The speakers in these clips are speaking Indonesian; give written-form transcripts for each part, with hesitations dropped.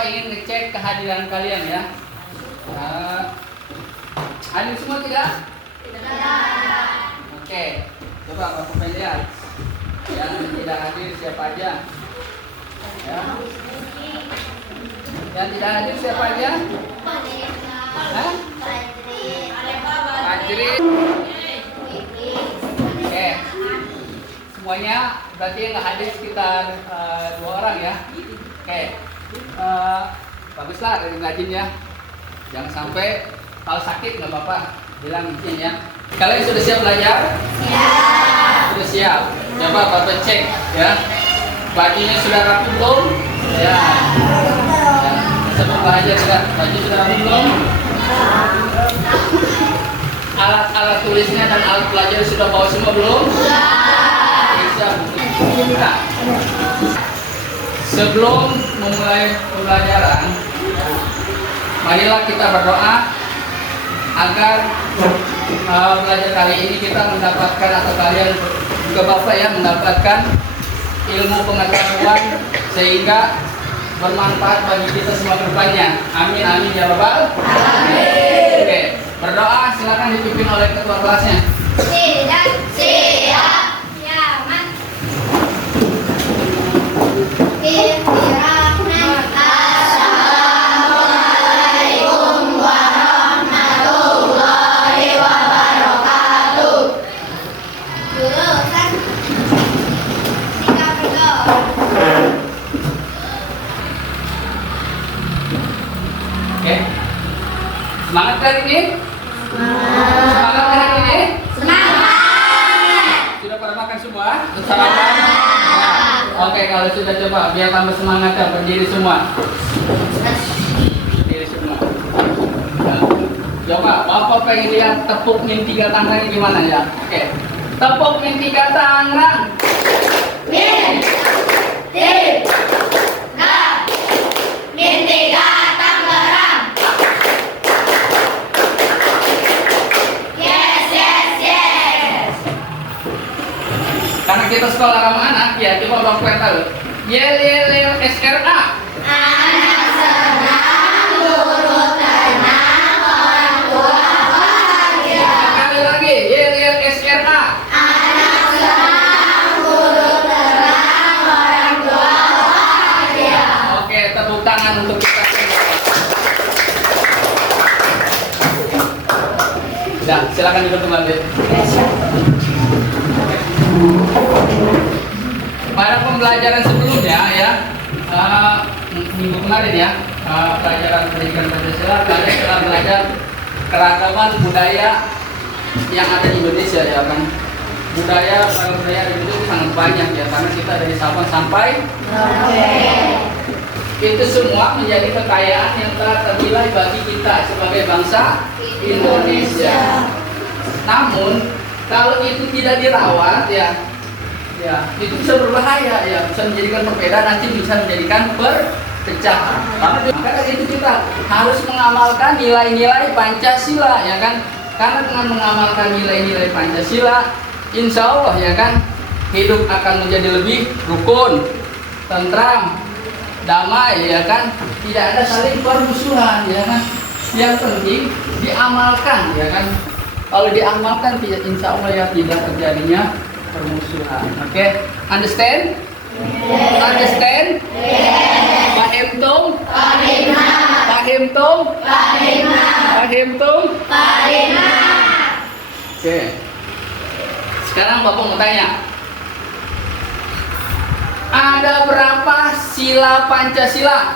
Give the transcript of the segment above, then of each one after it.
Bapak ingin ngecek kehadiran kalian ya. Hadir semua tidak? Tidak. Oke, coba Bapak pengen lihat. Yang tidak hadir siapa aja? Ya. Yang tidak hadir siapa aja? Hah? Fajri. Oke. Semuanya berarti yang nggak hadir sekitar 2 orang ya. Oke. Baguslah dari rajin ya. Jangan sampai kalau sakit nggak apa-apa, bilang izin ya. Kalian sudah siap belajar? Siap. Sudah siap. Coba Bapak cek ya. Bajunya sudah rapi belum? Ya. Sebelum belajar sudah baju sudah rapi belum? Alat-alat tulisnya dan alat belajar sudah bawa semua belum? Bisa. Nah, sebelum memulai pembelajaran, marilah kita berdoa agar belajar kali ini kita mendapatkan, atau kalian juga Bapak ya, mendapatkan ilmu pengetahuan sehingga bermanfaat bagi kita semua ke depannya. Amin amin ya Rabbal. Amin. Oke, berdoa silakan dipimpin oleh ketua kelasnya. Siap. Yaman. Assalamualaikum warahmatullahi wabarakatuh. Jurusan sikap berdoa. Oke. Semangat hari ini? Semangat hari ini? Semangat. Sudah pada makan semua? Sarapan? Nah, oke, kalau sudah coba biar tambah semangat ya, berdiri semua. Berdiri semua. Nah, coba Bapak pengen lihat tepuk min 3 tangannya gimana ya? Oke. Tepuk min 3 tangan. Min 3 Tangerang. Yes. Karena kita sekolah ramah anak ya, coba Bapak tahu. Yel SRA. Anak senang, guru tenang, orang tua bahagia. Sekali lagi, yel SRA. Anak senang, guru tenang, orang tua bahagia. Oke, tepuk tangan untuk kita semua. Nah, silakan duduk kembali. Pada pembelajaran sebelumnya ya, minggu kemarin ya, pelajaran pendidikan Pancasila, kalian telah belajar keragaman budaya yang ada di Indonesia ya kan. Budaya di Indonesia sangat banyak ya, karena kita dari Sabang sampai itu semua menjadi kekayaan yang telah ternilai bagi kita sebagai bangsa Indonesia. Namun kalau itu tidak dirawat ya itu bisa berbahaya ya, bisa menjadikan perbedaan, nanti bisa menjadikan perpecahan. Maka dari itu kita harus mengamalkan nilai-nilai Pancasila ya kan. Karena dengan mengamalkan nilai-nilai Pancasila, insya Allah ya kan, hidup akan menjadi lebih rukun, tentram, damai ya kan, tidak ada saling permusuhan ya kan. Yang penting diamalkan ya kan. Kalau diamalkan tidak, insya Allah ya tidak terjadinya permusuhan. Oke, understand? Understand? Paham tum? Paham tum? Paham tum? Oke. Sekarang Bapak mau tanya. Ada berapa sila Pancasila?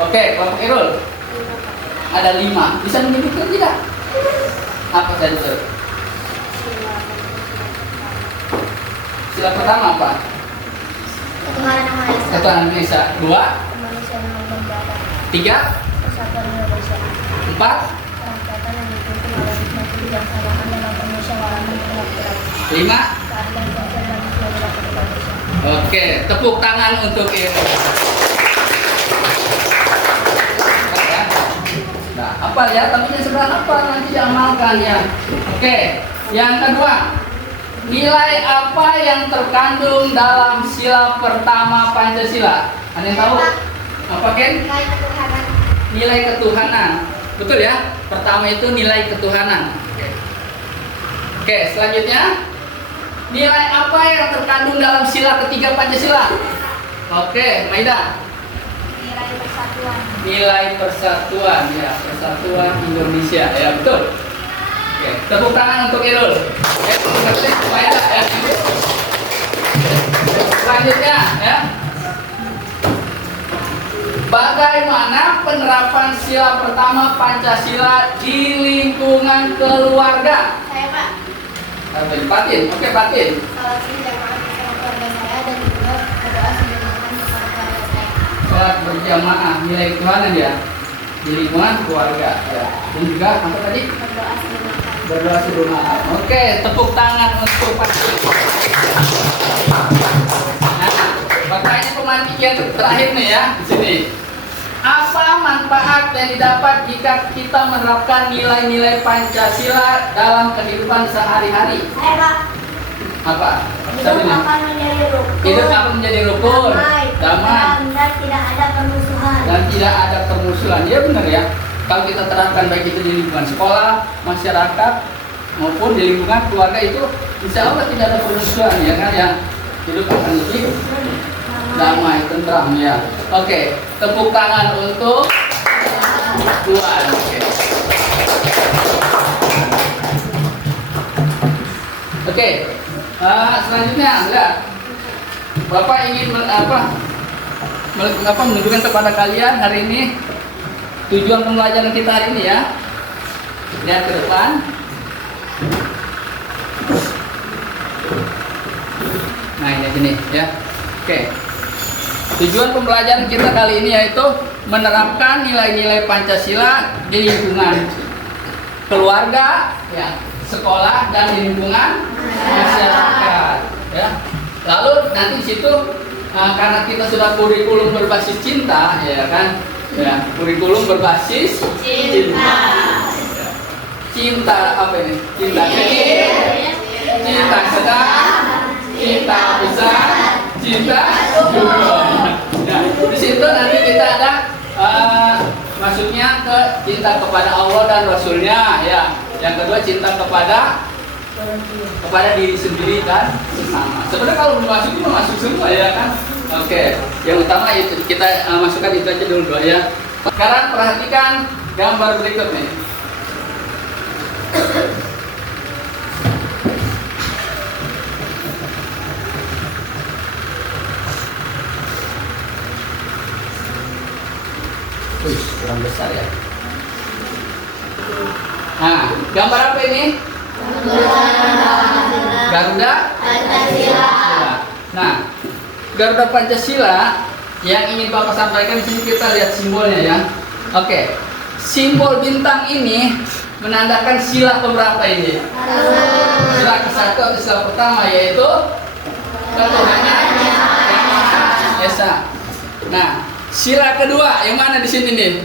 Oke, Bapak Irul. Ada 5. Bisa menyebutkan tidak? Apa saja itu? Sila pertama apa? Ketuhanan Yang Maha Esa. Ketuhanan Yang Maha Esa. 2, Kemanusiaan yang beradab. 3, Persatuan Indonesia. 4, Kerakyatan yang dipimpin oleh hikmat kebijaksanaan dalam permusyawaratan mufakat. 5. Keadilan sosial dan keadilan Indonesia. Oke, tepuk tangan untuk ini. Nah, apa ya? Tapi sebelah apa nanti diamalkan ya? Oke, yang kedua, nilai apa yang terkandung dalam sila pertama Pancasila? Ada yang tahu? Apa Ken? Nilai ketuhanan. Nilai ketuhanan. Betul ya? Pertama itu nilai ketuhanan. Oke, selanjutnya nilai apa yang terkandung dalam sila ketiga Pancasila? Oke, Maida. Nilai persatuan. Nilai persatuan, ya, persatuan Indonesia, ya betul. Oke, tepuk tangan untuk Irul. Oke, terima kasih Maida ya. Selanjutnya ya. Bagaimana penerapan sila pertama Pancasila di lingkungan keluarga? Saya Pak. Batin, oke Batin. Salat berjamaah bersama keluarga saya dan juga berdoa sebelum bersama keluarga saya. Sholat berjamaah nilai ketuhanan ya di lingkungan keluarga ya. Dan juga apa tadi? Berdoa sebelum makan. Berdoa sebelum makan. Oke, tepuk tangan untuk Batin. Nah, pertanyaan pemantikan terakhir nih ya di sini. Apa manfaat yang didapat jika kita menerapkan nilai-nilai Pancasila dalam kehidupan sehari-hari? Saya Pak. Apa? Hidup akan menjadi rukun. Hidup akan menjadi rukun, damai, dan tidak ada permusuhan. dan tidak ada permusuhan. Ya benar ya. Kalau kita terapkan baik itu di lingkungan sekolah, masyarakat, maupun di lingkungan keluarga itu, insya Allah tidak ada permusuhan ya kan ya. Hidup akan lebih damai, tentram ya. Oke, tepuk tangan untuk Tuhan. Oke, selanjutnya enggak. Bapak ingin menunjukkan kepada kalian hari ini tujuan pembelajaran kita hari ini ya. Lihat ke depan. Nah ini sini ya. Oke. Tujuan pembelajaran kita kali ini yaitu menerapkan nilai-nilai Pancasila di lingkungan keluarga, ya, sekolah dan di lingkungan masyarakat. Ya. Lalu nanti di situ karena kita sudah kurikulum berbasis cinta, ya kan? Ya, kurikulum berbasis cinta. Cinta apa ini? Cinta kecil, cinta sedang, cinta besar, cinta juga. Nah, di situ nanti kita ada masuknya ke cinta kepada Allah dan Rasulnya, ya. Yang kedua cinta kepada diri sendiri dan sesama. Sebenarnya kalau masuk itu masuk semua ya kan. Oke, yang utama itu kita masukkan itu aja dulu ya. Sekarang perhatikan gambar berikut nih. Wih, kurang besar ya. Nah, gambar apa ini? Garuda Pancasila. Nah, Garuda Pancasila yang ingin Bapak sampaikan di sini kita lihat simbolnya ya. Oke, simbol bintang ini menandakan sila keberapa ini? Sila ke-1 atau sila pertama yaitu ketuhanan yang Maha Esa. Nah, sila kedua yang mana di sini nih?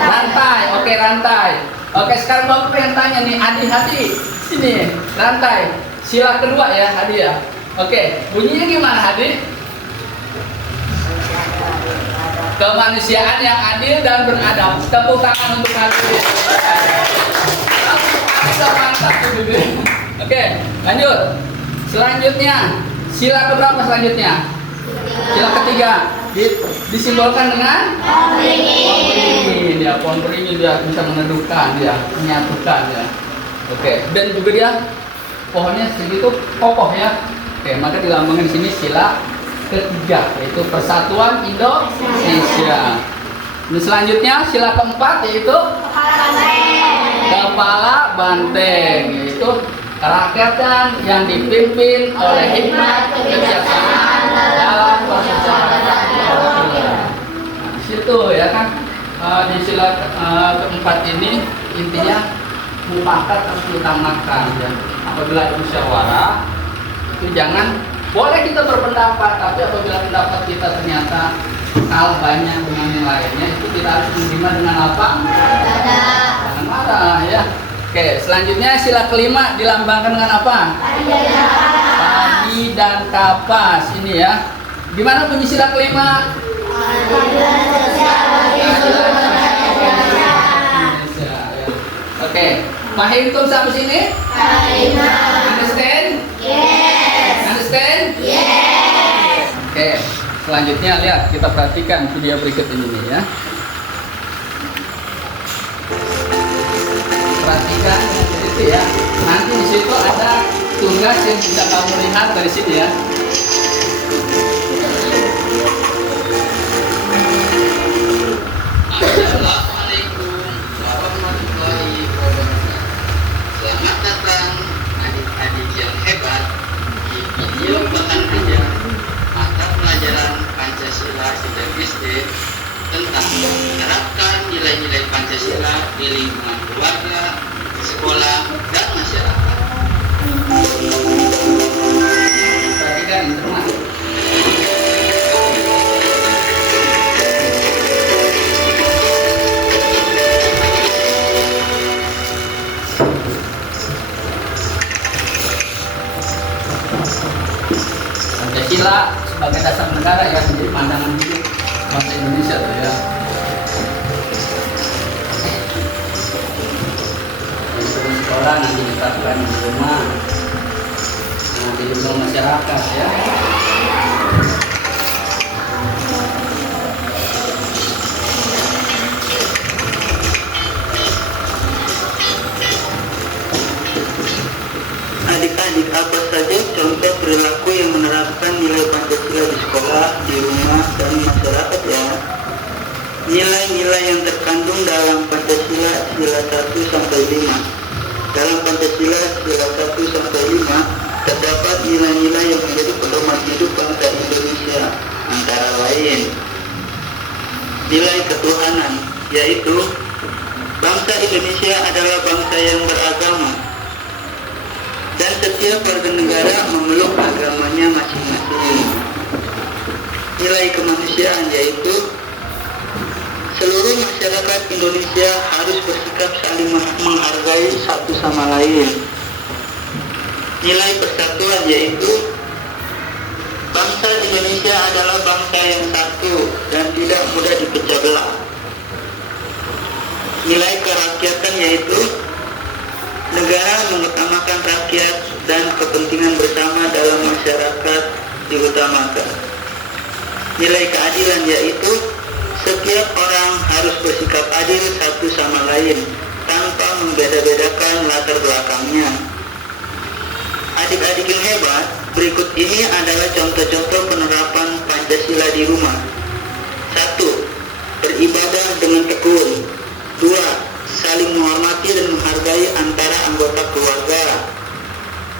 Rantai. Oke, rantai. Oke, sekarang Bapak pengen tanya nih, Hadi, sini, rantai. Sila kedua ya, Hadi ya. Oke, bunyinya gimana Hadi? Kemanusiaan yang adil dan beradab. Tepuk tangan untuk Hadi. Mantap. Oke, lanjut. Selanjutnya, sila keberapa selanjutnya? Sila ketiga. Disimbolkan dengan pohon beringin ya, pohon beringin dia bisa meneduhkan dia, menyatukan ya. Oke, dan juga dia pohonnya segitu kokoh ya. Oke, maka dilambangkan di sini sila ketiga yaitu persatuan Indonesia. Dan selanjutnya sila keempat yaitu kepala banteng yaitu kerakyatan yang dipimpin oleh hikmat kebijaksanaan dalam permusyawaratan. Situ ya kan di sila keempat ini intinya mufakat harus diutamakan ya. Apabila ada musyawarah itu jangan boleh kita berpendapat, tapi apabila pendapat kita ternyata kalah banyak dengan yang lainnya itu kita harus menerima dengan apa? Jangan marah ya. Oke, selanjutnya sila kelima dilambangkan dengan apa? Padi dan kapas ini ya. Gimana bunyi sila kelima? Keadilan sosial bagi seluruh rakyat Indonesia. Indonesia. Ya. Oke, paham tuh sampai sini? Understand? Yes. Understand? Yes. Oke, selanjutnya lihat, kita perhatikan video berikut ini nih ya. Perhatikan itu ya. Nanti di situ ada tugas yang bisa kamu lihat dari sini ya. Assalamualaikum warahmatullahi wabarakatuh. Selamat datang adik-adik yang hebat di video bahan ajar mata pelajaran Pancasila sejak SD tentang menerapkan nilai-nilai Pancasila di lingkungan keluarga, sekolah, dan masyarakat. Perhatikan yang cermat. Pancasila sebagai dasar negara ya, menjadi pandangan hidup bangsa Indonesia tuh ya. Di sekolah nanti diterapkan di rumah, nanti di rumah masyarakat ya. Adik-adik, apa saja contoh perilaku yang menerapkan nilai Pancasila di sekolah, di rumah, dan masyarakat ya? Nilai-nilai yang terkandung dalam Pancasila sila 1 sampai 5. Dalam Pancasila sila 1 sampai 5 terdapat nilai-nilai yang menjadi pedoman hidup bangsa Indonesia, antara lain nilai ketuhanan, yaitu bangsa Indonesia adalah bangsa yang beragama dan setiap warga negara memeluk agamanya masing-masing. Nilai kemanusiaan, yaitu seluruh masyarakat Indonesia harus bersikap saling menghargai satu sama lain. Nilai persatuan, yaitu bangsa Indonesia adalah bangsa yang satu dan tidak mudah dipecah belah. Nilai kerakyatan, yaitu negara mengutamakan rakyat dan kepentingan bersama dalam masyarakat diutamakan. Nilai keadilan, yaitu setiap orang harus bersikap adil satu sama lain tanpa membeda-bedakan latar belakangnya. Adik-adik yang hebat, berikut ini adalah contoh-contoh penerapan Pancasila di rumah. 1. Beribadah dengan tekun. 2. Saling menghormati dan menghargai antara anggota keluarga.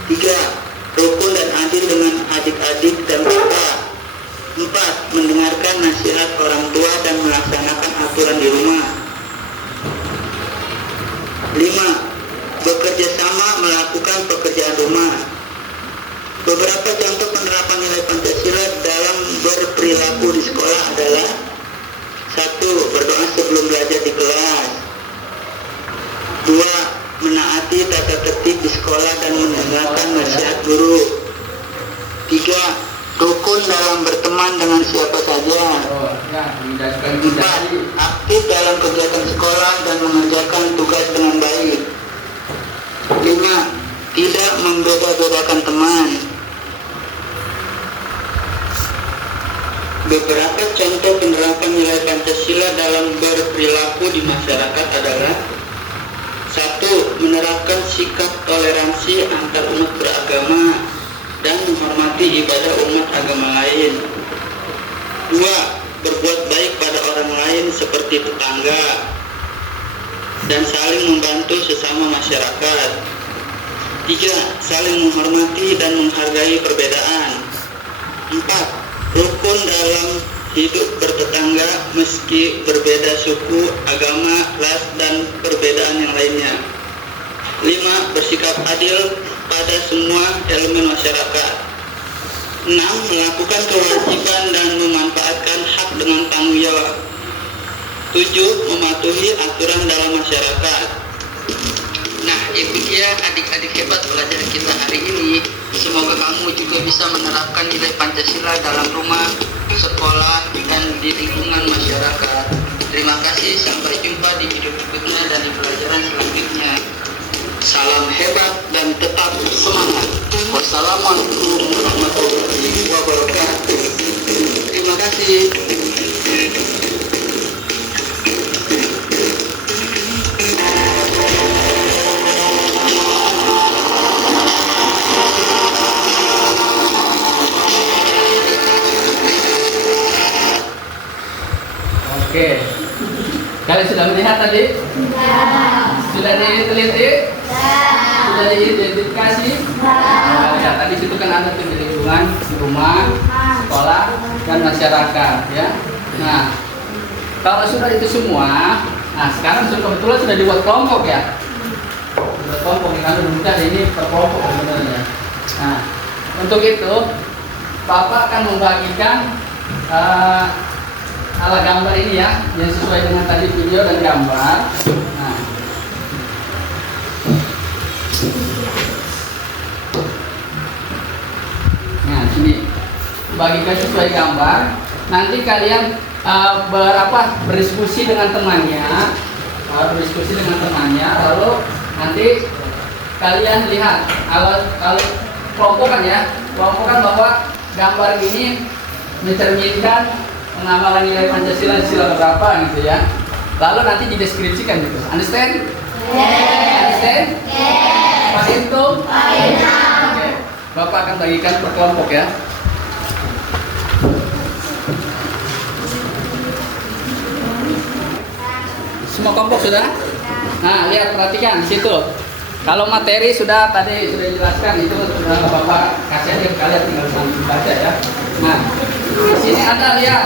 3. Rukun dan adil dengan adik-adik dan kakak. 4. Mendengarkan nasihat orang tua dan melaksanakan aturan di rumah. 5. Bekerja sama melakukan pekerjaan rumah. Beberapa contoh penerapan nilai Pancasila dalam berperilaku di sekolah adalah: 1. Berdoa sebelum belajar di kelas. 2. Menaati tata tertib di sekolah dan mendengarkan nasihat guru. 3. Rukun dalam berteman dengan siapa saja. 4. Aktif dalam kegiatan sekolah dan mengerjakan tugas dengan baik. 5. Tidak membeda-bedakan teman. Beberapa contoh penerapan nilai Pancasila dalam berperilaku di masyarakat adalah: 1. Menerapkan sikap toleransi antar umat beragama dan menghormati ibadah umat agama lain. 2. Berbuat baik pada orang lain seperti tetangga dan saling membantu sesama masyarakat. 3. Saling menghormati dan menghargai perbedaan. 4. Rukun dalam hidup bertetangga meski berbeda suku, agama, ras, dan perbedaan yang lainnya. 5. Bersikap adil pada semua elemen masyarakat. 6. Melakukan kewajiban dan memanfaatkan hak dengan tanggung jawab. 7. Mematuhi aturan dalam masyarakat. Nah, itu dia adik-adik hebat pelajaran kita hari ini. Semoga kamu juga bisa menerapkan nilai Pancasila dalam rumah, sekolah, dan di lingkungan masyarakat. Terima kasih, sampai jumpa di video berikutnya dan di pelajaran selanjutnya. Salam hebat dan tetap semangat. Wassalamualaikum warahmatullahi wabarakatuh. Terima kasih. Oke. Kalian sudah melihat tadi? Sudah diteliti? Sudah diidentifikasi? Ya, tadi situ kan ada tuh di lingkungan, di rumah, sekolah, dan masyarakat, ya. Nah, kalau sudah itu semua, nah sekarang kebetulan sudah dibuat kelompok ya. Dibuat kelompok, kalau mudah ini per kelompok sebenarnya. Nah, untuk itu Bapak akan membagikan ala gambar ini ya, yang sesuai dengan tadi video dan gambar. Nah, sini bagikan sesuai gambar. Nanti kalian berdiskusi dengan temannya, lalu nanti kalian lihat kalau kelompokan ya, kelompokan bahwa gambar ini mencerminkan pengamalan nilai Pancasila sila berapa gitu ya. Lalu nanti dideskripsikan gitu. Understand? Understand? Paham tuh? Oke. Bapak akan bagikan per kelompok ya. Semua kelompok sudah? Nah, lihat perhatikan situ. Kalau materi sudah tadi sudah dijelaskan, itu sudah Bapak kasih aja kalian tinggal baca ya. Nah, di sini ada lihat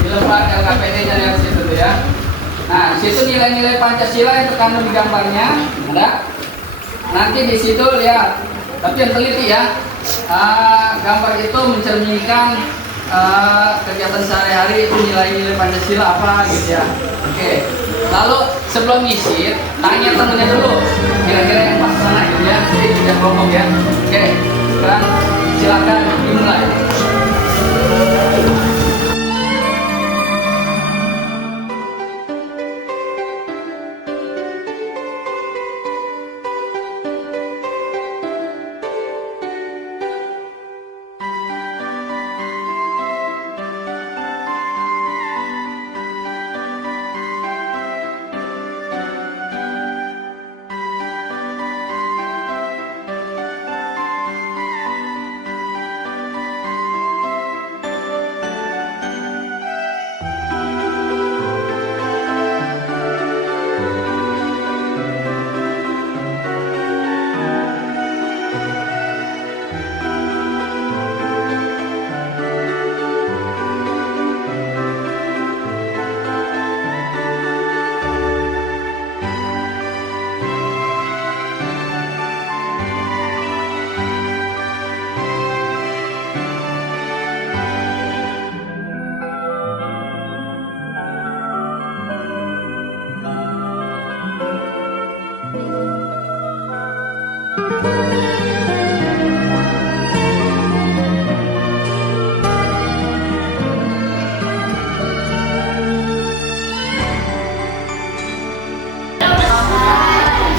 di lembar LKPD-nya lihat situ tuh ya. Nah, situ nilai-nilai Pancasila yang terkandung di gambarnya ada. Nanti di situ lihat, tapi yang teliti ya, gambar itu mencerminkan kegiatan sehari-hari itu nilai-nilai Pancasila apa gitu ya. Oke. Lalu sebelum ngisi, tanya temennya dulu, kira-kira yang pas sana gitu ya. Jadi tidak kelompok ya. Oke. Sekarang silakan dimulai.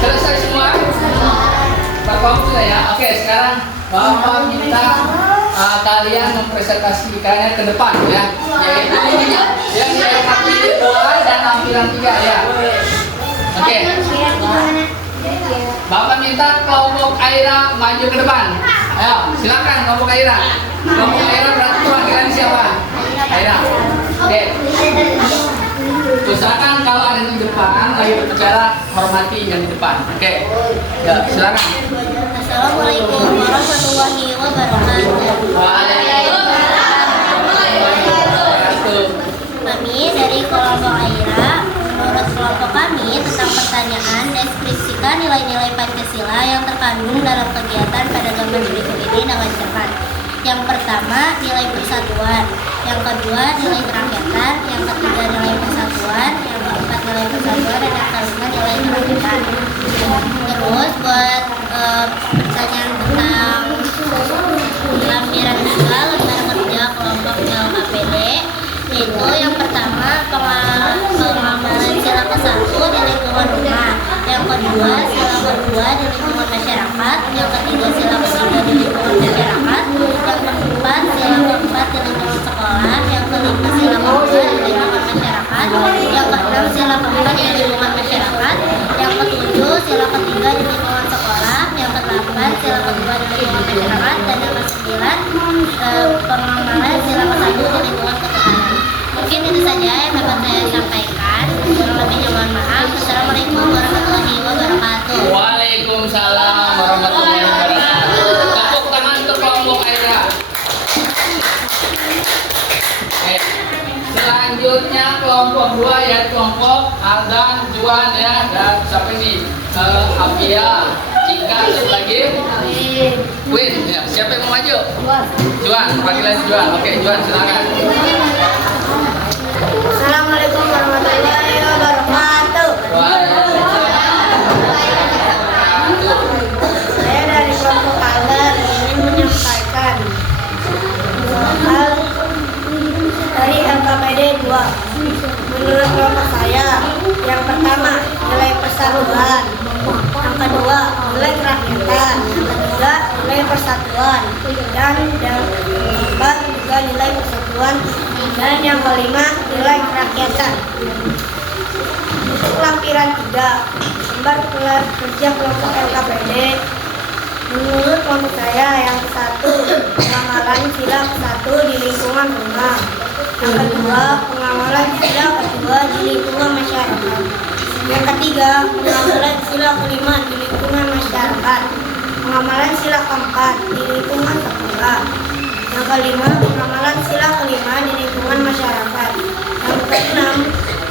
Selesai semua? Bapak sudah ya? Oke, sekarang Bapak minta kalian mempresentasikannya ke depan ya. Yaitu yang dilengkapi 2 dan lampiran 3 ya. Oke. Bapak minta kelompok Aira maju ke depan. Ayo, silakan kelompok Aira. Kelompok Aira berarti perwakilan siapa? Aira. Oke. Usahakan kalau ada di depan lagi berbicara, hormati yang di depan. Oke. Ya, silakan. Assalamualaikum warahmatullahi wabarakatuh. Waalaikumsalam warahmatullahi wabarakatuh. Kami dari kelompok Aira, menurut kelompok kami tentang pertanyaan deskripsikan nilai-nilai Pancasila yang terkandung dalam kegiatan pada gambar berikut ini dengan cepat. Yang pertama, nilai persatuan. Yang kedua, nilai kerakyatan. Yang ketiga, nilai persatuan. Yang keempat, nilai persatuan, dan yang kelima nilai kerakyatan. Terus buat pertanyaan tentang lampiran 2 lembar kerja kelompok LKPD, yaitu yang pertama pengamalan sila ke-1 di lingkungan rumah, yang kedua sila ke-2 di lingkungan masyarakat, yang ketiga sila ke-3 di lingkungan masyarakat, yang keempat sila ke-4 di lingkungan sekolah, yang kelima sila ke-5 di lingkungan masyarakat, yang keenam sila ke-6 di lingkungan masyarakat, yang ketujuh sila ke-3 di lingkungan sekolah, yang ke-8 sila ke-2 di lingkungan masyarakat, dan yang ke-9 pengamalan sila ke-1 di lingkungan ketahanan. Mungkin itu saja yang dapat saya sampaikan. Kurang lebihnya mohon maaf. Assalamualaikum warahmatullahi wabarakatuh. Waalaikumsalam warahmatullahi wabarakatuh. Tepuk tangan untuk kelompok Aira. Oke. Selanjutnya kelompok 2 ya, kelompok Azan, Juan ya, dan siapa ini? Afia, Cika, satu lagi. Win, ya. Siapa yang mau maju? Juan, panggilan Juan. Oke, Juan silakan. Assalamualaikum warahmatullahi wabarakatuh. Saya dari kelompok Azan ingin menyampaikan hal dari LKPD 2. Menurut kelompok saya, yang pertama nilai persatuan, yang kedua nilai kerakyatan, yang ketiga nilai persatuan, dan yang keempat juga nilai persatuan, dan yang kelima nilai kerakyatan. Untuk lampiran 3 lembar kerja kelompok LKPD, menurut kelompok saya yang satu pengamalan sila ke-1 di lingkungan rumah, yang kedua pengamalan sila ke-2 di lingkungan masyarakat, yang ketiga pengamalan sila ke-5 di lingkungan masyarakat, pengamalan sila ke-4 di lingkungan sekolah, yang kelima pengamalan sila ke-5 di lingkungan masyarakat, yang keenam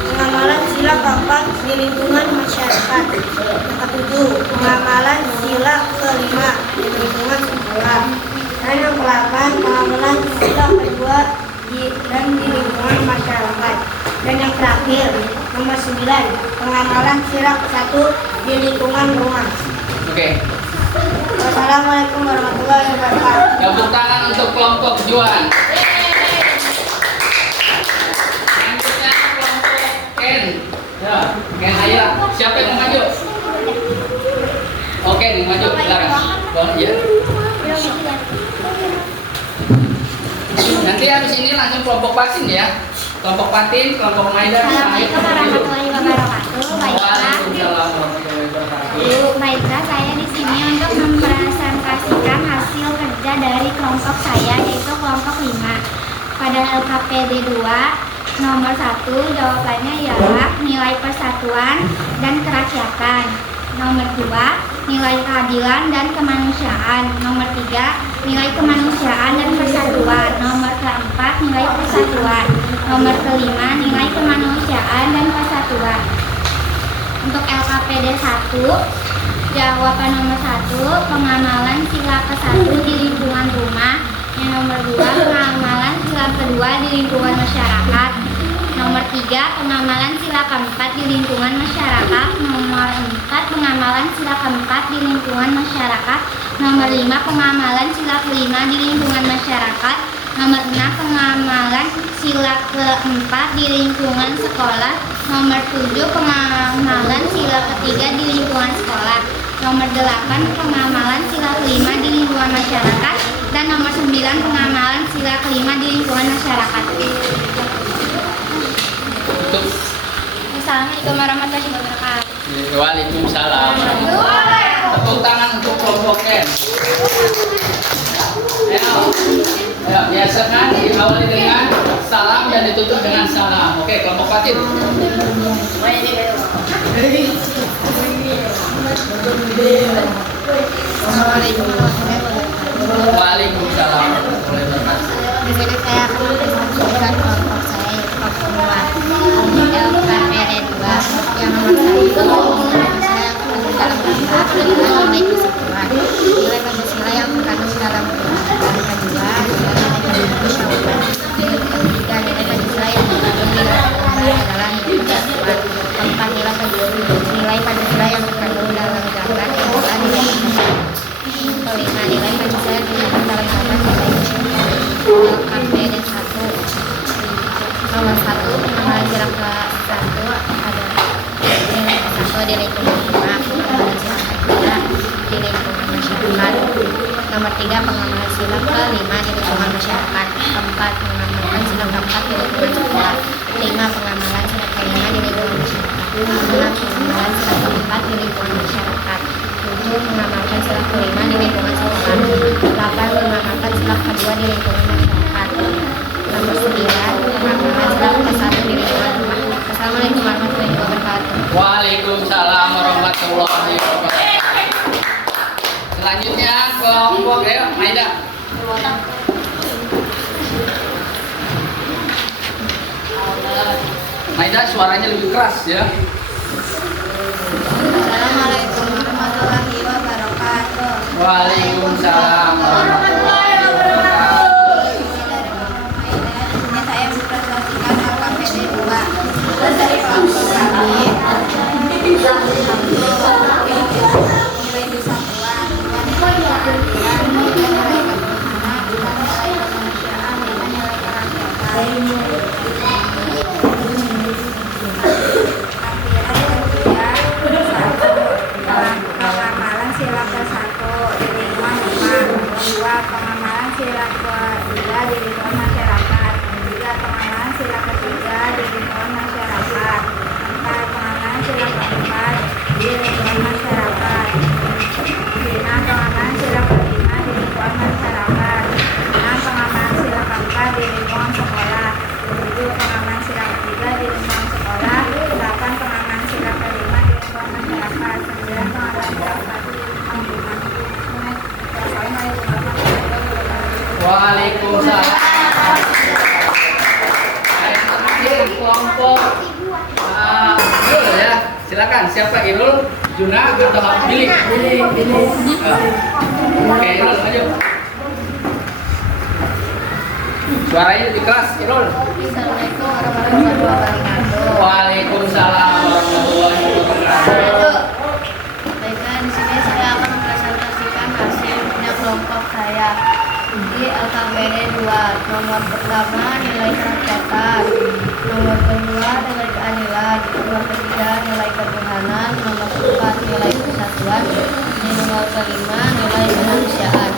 pengamalan sila ke-4 di lingkungan masyarakat, yang ketujuh pengamalan sila ke-5 di lingkungan sekolah, dan yang ke-8 pengamalan sila ke-2 dan di lingkungan masyarakat, dan yang terakhir nomor 9 pengamalan sila ke-1 di lingkungan rumah. Oke. Wassalamualaikum warahmatullahi wabarakatuh. Tepuk tangan untuk kelompok Juan. Selanjutnya kelompok Ken. Ya, Ken Aya. Siapa yang mau maju? Oke, nih maju. Silakan. Bang, ya. Nanti habis ini langsung kelompok Patin ya. Kelompok Patin, kelompok Maida. Assalamualaikum warahmatullahi wabarakatuh. Waalaikumsalam warahmatullahi wabarakatuh. Baiklah, saya di sini untuk mempresentasikan hasil kerja dari kelompok saya, yaitu kelompok 5. Pada LKPD 2, nomor 1 jawabannya ialah nilai persatuan dan kerakyatan. Nomor 2, nilai keadilan dan kemanusiaan. Nomor 3, nilai kemanusiaan dan persatuan. Nomor keempat, nilai persatuan. Nomor kelima, nilai kemanusiaan dan persatuan. Untuk LKPD 1, jawaban nomor 1, pengamalan sila ke-1 di lingkungan rumah. Yang nomor 2, pengamalan sila ke-2 di lingkungan masyarakat. Nomor 3, pengamalan sila ke-4 di lingkungan masyarakat. Nomor 4, pengamalan sila ke-4 di lingkungan masyarakat. Nomor 5, pengamalan sila ke-5 di lingkungan masyarakat. Nomor 6, pengamalan sila ke-4 di lingkungan sekolah. Nomor 7, pengamalan sila ke-3 di lingkungan sekolah. Nomor 8, pengamalan sila ke-5 di lingkungan masyarakat. Dan nomor 9, pengamalan sila ke-5 di lingkungan masyarakat. Assalamualaikum warahmatullahi wabarakatuh. Waalaikumsalam. Tepuk tangan untuk kelompok Ken. Ya, biasakan diawali dengan salam dan ditutup dengan salam. Oke, kelompok Patin. Assalamualaikum warahmatullahi wabarakatuh. Waalaikumsalam. Di sini saya akan mempresentasikan kelompok saya, kelompok LKPD 2. Yang nomor 1, saya dalam rangka penilaian nilai persatuan, nilai Pancasila yang terkandung dalam Undang-Undang kedua, nilai kemanusiaan, yang ketiga nilai Pancasila yang terkandung di dalam Undang-Undang adalah nilai persatuan. Nomor 3, pengamalan sila ke-5 di lingkungan masyarakat. 4, mengamalkan sila ke-4 di lingkungan sekolah. 5, pengamalan sila ke-5 di lingkungan masyarakat. 6, pengamalan sila ke-4 di lingkungan masyarakat. 7, mengamalkan sila ke-5 di lingkungan sekolah. 8, mengamalkan sila ke-2 di lingkungan masyarakat. Nomor 9, pengamalan sila ke-1 di lingkungan rumah. Assalamualaikum warahmatullahi wabarakatuh. Waalaikumsalam warahmatullahi wabarakatuh. Selanjutnya kelompok ya, Maida. Maida suaranya lebih keras ya. Assalamualaikum warahmatullahi wabarakatuh. Waalaikumsalam warahmatullahi wabarakatuh. Ini saya mempresentasikan LKPD 2 dari kelompok kami. Nilai kesatuan, nilai keadilan, nilai kemanusiaan, dan nilai kerakyatan. Pengamalan sila ke-1 di lingkungan rumah. 2, pengamalan sila ke-3 di lingkungan masyarakat. 3, pengamalan sila ke-3 di lingkungan masyarakat. 4, pengamalan sila ke-4 di lingkungan masyarakat. 5, pengamalan sila ke-5 di lingkungan masyarakat. 6, pengamalan sila ke-4 di lingkungan sekolah. 7, pengamalan sila ke-3 di lingkungan sekolah. 8, pengamalan sila ke-5 di lingkungan masyarakat. 9, pengamalan sila ke-1 di lingkungan rumah. Assalamualaikum warahmatullahi wabarakatuh. Waalaikumsalam. Yang terakhir kelompok Irul ya. Silakan siapa Irul? Juna atau Billy? Billy. Oke, Irul maju. Suaranya lebih keras, Irul. Assalamualaikum warahmatullahi wabarakatuh. Waalaikumsalam warahmatullahi wabarakatuh. Baiklah, di sini saya akan mempresentasikan hasil punya kelompok saya di LKPD 2. Nomor pertama nilai kerakyatan, nomor kedua nilai keadilan, nomor ketiga nilai ketuhanan, nomor keempat nilai kesatuan, dan nomor kelima nilai kemanusiaan.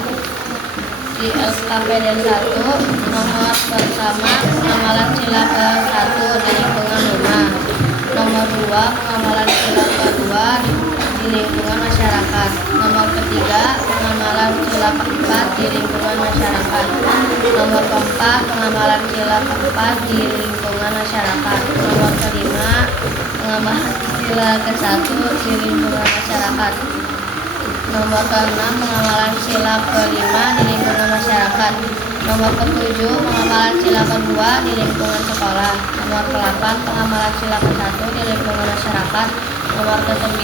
Di LKPD 1, nomor pertama pengamalan sila ke-1 di lingkungan rumah. Nomor 2, pengamalan sila ke-2 di lingkungan masyarakat. Nomor ketiga, pengamalan sila ke-4 di lingkungan masyarakat. Nomor keempat, pengamalan sila ke-4 di lingkungan masyarakat. Nomor kelima, pengamalan sila ke-1 di lingkungan masyarakat. Nomor ke-6, pengamalan sila ke-5 di lingkungan masyarakat. Nomor ke-7, pengamalan sila ke-2 di lingkungan sekolah. Nomor ke-8, pengamalan sila ke-1 di lingkungan masyarakat. Nomor ke-9,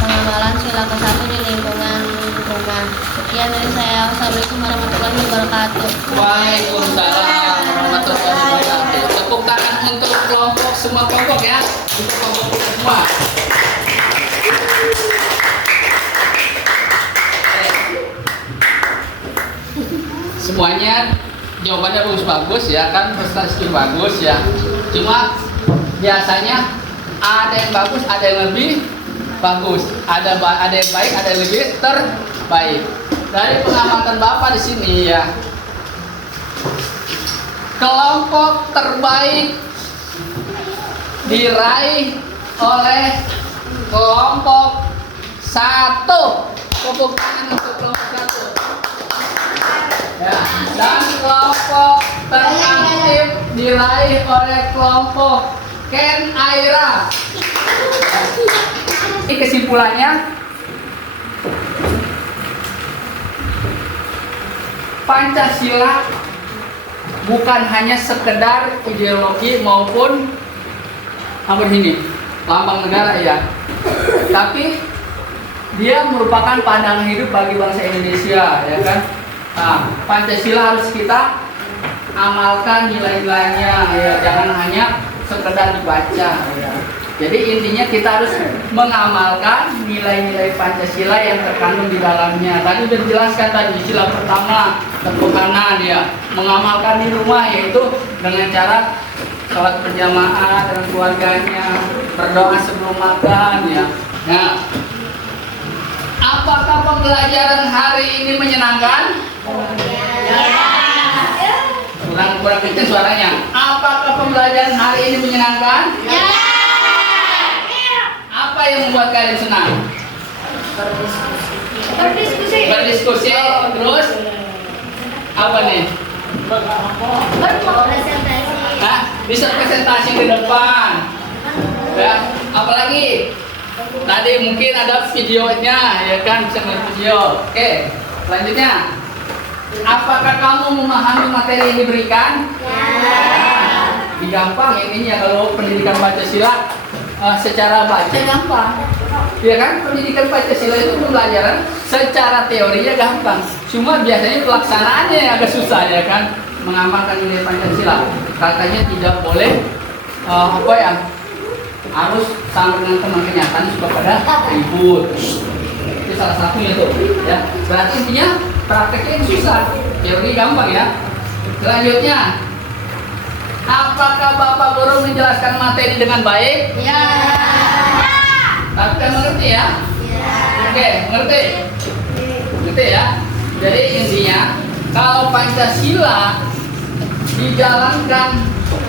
pengamalan sila ke-1 di lingkungan rumah. Sekian dari saya. Assalamualaikum warahmatullahi wabarakatuh. Waalaikumsalam warahmatullahi wabarakatuh. Tepuk tangan untuk kelompok semua kelompok ya. Untuk kelompok kita semua. Semuanya jawabannya bagus-bagus ya kan, prestasi bagus ya. Cuma biasanya ada yang bagus, ada yang lebih bagus, ada yang baik, ada yang lebih terbaik. Dari pengamatan Bapak di sini ya, kelompok terbaik diraih oleh kelompok 1. Tepuk tangan untuk kelompok 1. Ya, dan kelompok teraktif diraih oleh kelompok Ken Aira. Ini kesimpulannya, Pancasila bukan hanya sekedar ideologi maupun apa ini lambang negara ya, tapi dia merupakan pandangan hidup bagi bangsa Indonesia ya kan. Nah, Pancasila harus kita amalkan nilai-nilainya ya, jangan hanya sekedar dibaca ya. Jadi intinya kita harus mengamalkan nilai-nilai Pancasila yang terkandung di dalamnya. Tadi sudah dijelaskan tadi, sila pertama ketuhanan ya, mengamalkan di rumah yaitu dengan cara sholat berjamaah dengan keluarganya, berdoa sebelum makan ya. Nah, apakah pembelajaran hari ini menyenangkan? Kurang kencang suaranya. Apakah pembelajaran hari ini menyenangkan? Apa yang membuat kalian senang? Berdiskusi. Terus apa nih? Nah, bisa presentasi ke depan. Ya, apalagi tadi mungkin ada videonya, ya kan, bisa ngeliat video. Oke, selanjutnya, apakah kamu memahami materi yang diberikan? Gampang ininya kalau pendidikan Pancasila secara baca gampang. Ya kan, pendidikan Pancasila itu pembelajaran secara teorinya gampang. Cuma biasanya pelaksanaannya yang agak susah, ya kan, mengamalkan nilai Pancasila. Katanya tidak boleh harus sampai dengan teman kenyataan suka pada ribut. Itu salah satunya tuh, ya. Berarti intinya prakteknya yang susah, teori gampang ya. Selanjutnya, apakah Bapak Guru menjelaskan materi dengan baik? Ya. Tapi kan mengerti ya? Oke, mengerti? Mengerti ya? Jadi intinya, kalau Pancasila dijalankan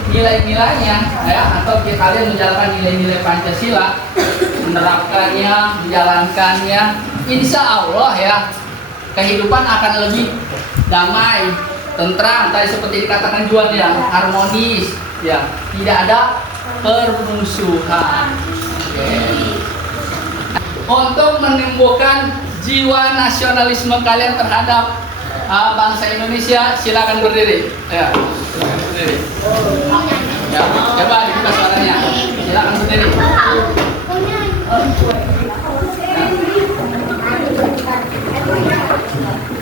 nilai-nilainya, ya, atau kalian menjalankan nilai-nilai Pancasila, menerapkannya, menjalankannya, insya Allah ya, kehidupan akan lebih damai, tentram, tadi seperti dikatakan Juan ya, harmonis, ya, tidak ada permusuhan. Oke. Untuk menumbuhkan jiwa nasionalisme kalian terhadap bangsa Indonesia, silakan berdiri. Ya, silakan berdiri. Ya, coba dibuka suaranya. Silakan berdiri.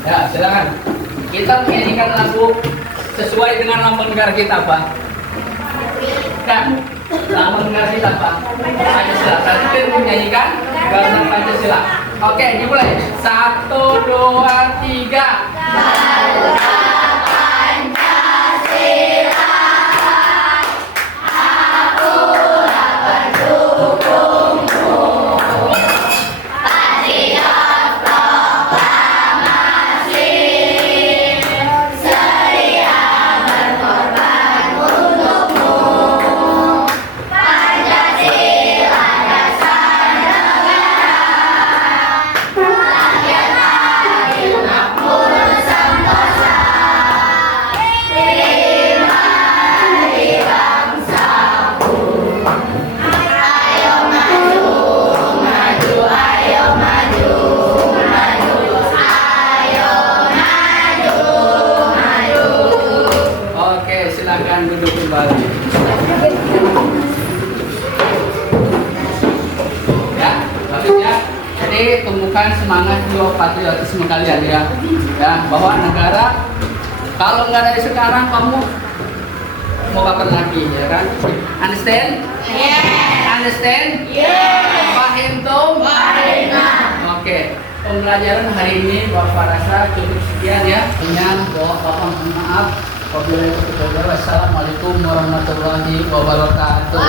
Ya, silakan. Kita menyanyikan lagu sesuai dengan lambang negara kita, Pak. Kan? Lambang negara kita, Pak. Pancasila. Tadi kita menyanyikan Garuda Pancasila. Oke, dimulai. 1, 2, 3. Silakan duduk kembali. Ya, bagus ya. Jadi tumbuhkan semangat jiwa patriotisme kalian ya. Ya, bahwa negara kalau nggak dari sekarang kamu mau kapan lagi, ya kan? Understand? Yeah. Understand? Yeah. Paham tuh? Oke. Pembelajaran hari ini Bapak rasa cukup sekian ya. Dengan Bapak mohon maaf. Wassalamualaikum warahmatullahi wabarakatuh.